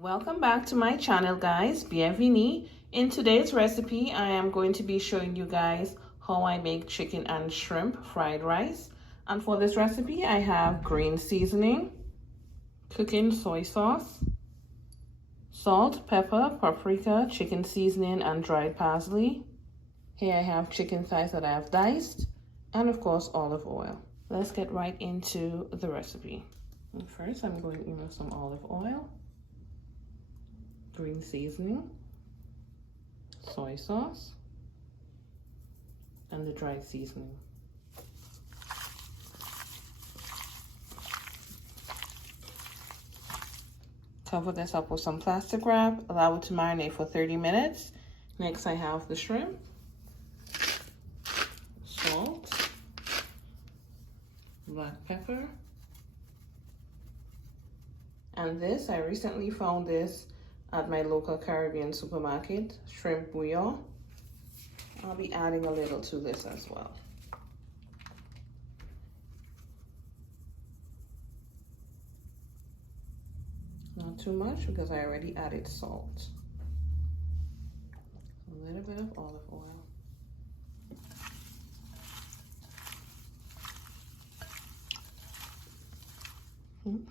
Welcome back to my channel, guys. Bienvenue. In today's recipe, I am going to be showing you guys how I make chicken and shrimp fried rice. And for this recipe, I have green seasoning, cooking soy sauce, salt, pepper, paprika, chicken seasoning, and dried parsley. Here I have chicken thighs that I have diced, and of course olive oil. Let's get right into the recipe. And first, I'm going in with some olive oil, green seasoning, soy sauce, and the dried seasoning. Cover this up with some plastic wrap, allow it to marinate for 30 minutes. Next, I have the shrimp, salt, black pepper, and this, I recently found this at my local Caribbean supermarket, shrimp bouillon. I'll be adding a little to this as well. Not too much because I already added salt. A little bit of olive oil.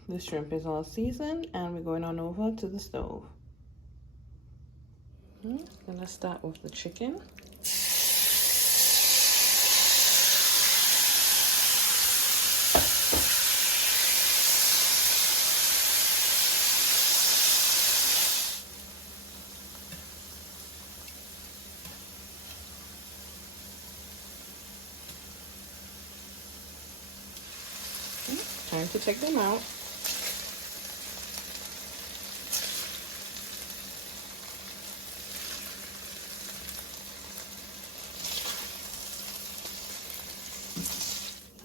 The shrimp is all seasoned and we're going on over to the stove. Gonna start with the chicken. Time to take them out.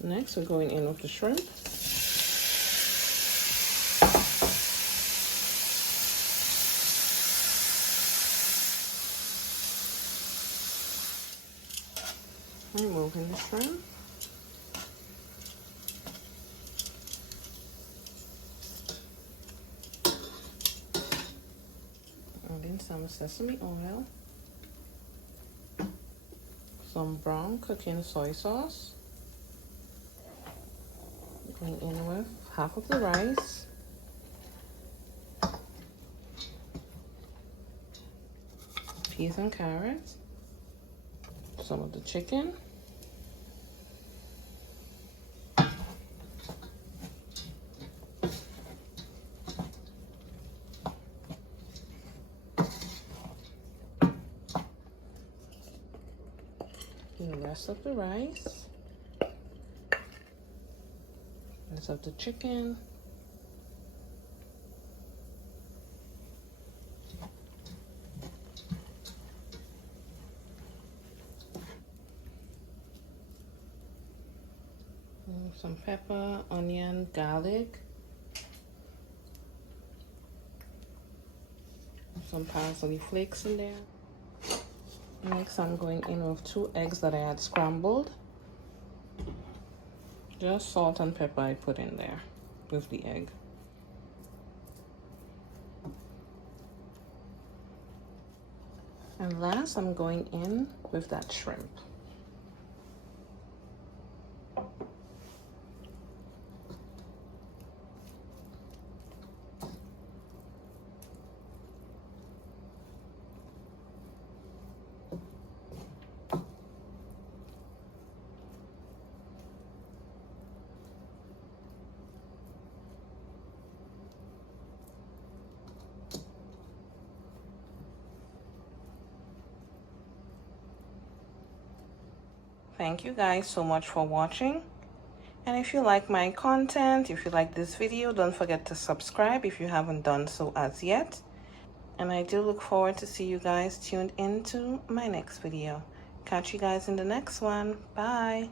Next, we're going in with the shrimp. Removing the shrimp. Adding some sesame oil. Some brown cooking soy sauce. Going in with half of the rice, peas and carrots, some of the chicken, the rest of the rice, rest of the chicken, some pepper, onion, garlic, some parsley flakes in there. Next, I'm going in with 2 eggs that I had scrambled. Just salt and pepper I put in there with the egg. And last, I'm going in with that shrimp. Thank you guys so much for watching. And if you like my content, if you like this video, don't forget to subscribe if you haven't done so as yet. And I do look forward to see you guys tuned into my next video. Catch you guys in the next one. Bye.